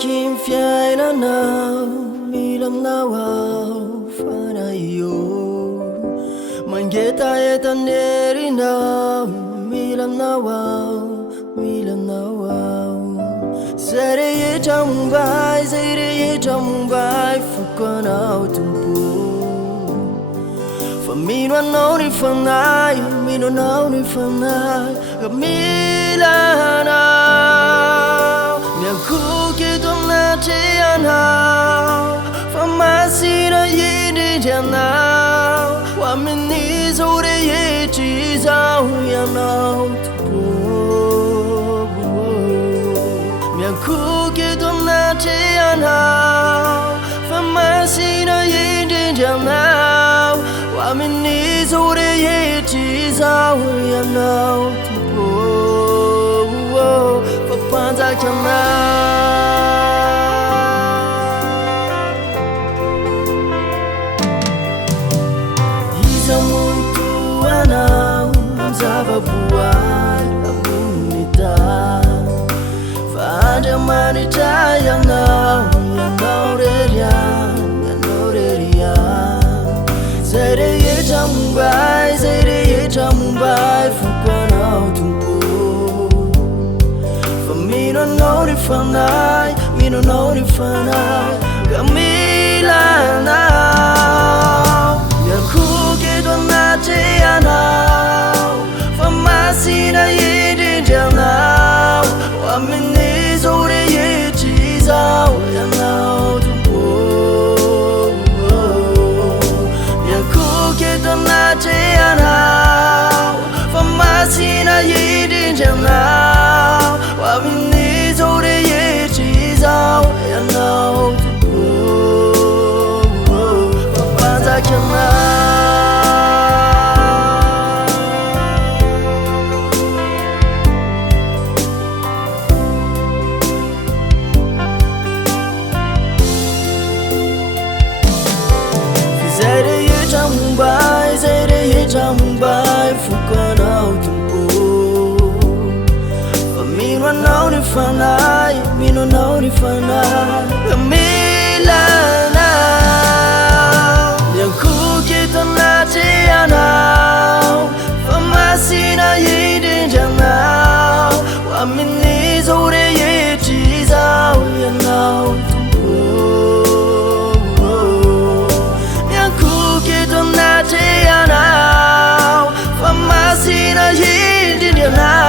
Kim fiana now, milam now, fana yo. Mangeta eta neri now, milam now, milam now. Sere ye jambai, fukana utumpu. For me no know ni fanai, me no know ni fanai, milana. Cookie don't let you now. For my seat, I did now. What me needs all the ages out, you know. Me a cookie don't let you now. For my seat, I did now. What me needs all the ages out, you know. Panza chama Iza muntu anao Mzava buai amunita Fanja manita yanao Yanao reria Zere ye jamumbai Fukwana utumpu Me no know if I'm not, me no know if I'm not. Camila now, your cookie don't not now. For my sin, I eat it now. What me needs all the ages out and out to go. Your cookie don't not now. For my sin, I eat it now. What we need all the ages out and out to go. Papa's I can Zere ye jamumbai, fukan out to Me no know if I me no know if I Milana Yang cookie to natia now For my sin I eat it now What me needs all the ages out you know Yang cookie to natia now For my sin I eat it now